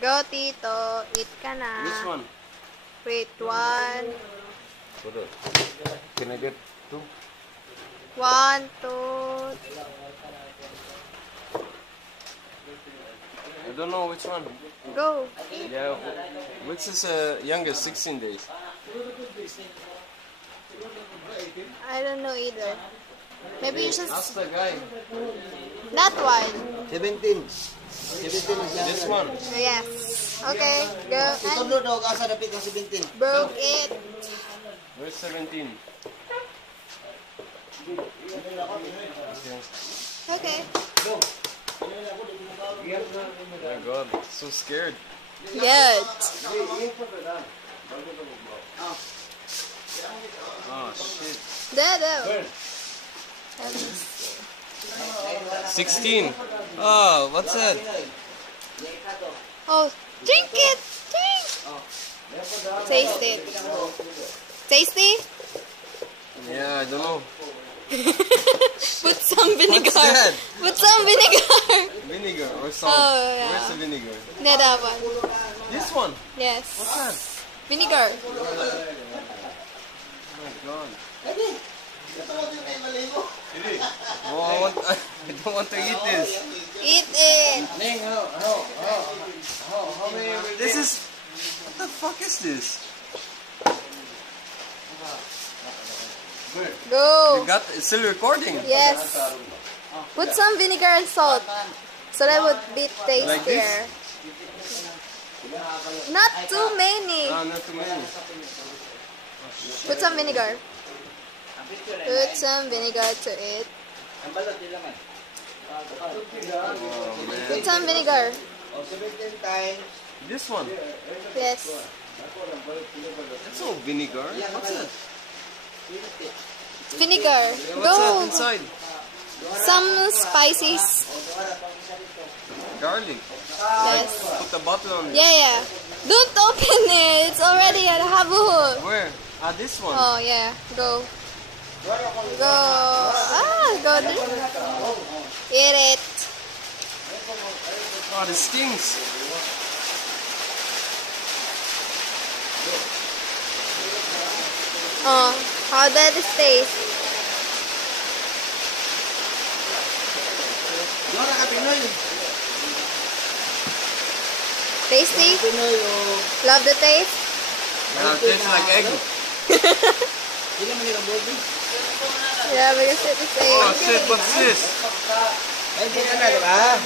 Go, Tito. Eat ka na. Which one? Wait, 1. Hold on. Can I get 2? 1, 2. I don't know which one. Go. Yeah, which is youngest? 16 days. I don't know either. Maybe you just... Ask the guy. That one. 17. 17 na siya. This one. Yes. Okay, go. Ito And doon daw kasa dapit ng 17. broke it. Where's 17? Okay. Oh my god, so scared. Good. Oh shit. There. 16. Oh, what's that? Oh, drink it. Drink. Taste it. Tasty? Yeah, I don't know. Put some vinegar. What's that? Put some vinegar. Vinegar or salt? Oh, yeah. Where's the vinegar? Yeah, that one. This one. Yes. What's that? Vinegar. Oh my god. Oh, I don't want to eat this. Eat it. Neng, how many will This is... What the fuck is this? Go. You got... It's still recording. Yes. Put some vinegar and salt. So that would be Like this? tastier. Not too many. Ah, not too many. Put some vinegar. Put some vinegar to it. Oh man. Put some vinegar. 17 times. This one. Yes. That's no vinegar. What's that? Vinegar. What's that Go. inside? Some spices. Garlic. Yes. Put the bottle on it. Yeah. Don't open it. It's already at Habu. Where? Ah, this one. Oh, yeah. Go. Go. Go there. Eat it. Oh, this stings. Oh, how does it taste? Dora ka Pinoy. Tasty? Pinoy o... Love the taste? Yeah, it tastes like egg. Hindi naman nila bobo. Yeah, because it is Oh a... shit, what's this? Ay, hindi na, di ba?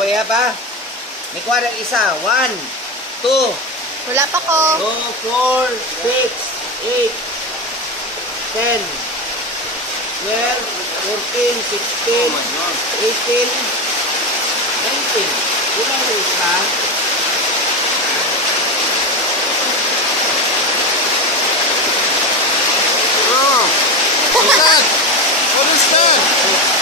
Kuya pa. May kuha ng isa. 1, 2, Wala pa ko. 4, 6, 8, 10, 12, 14, 16, Oh my god. 18, 19. Kulang na isa. Oh, what's that? What is that?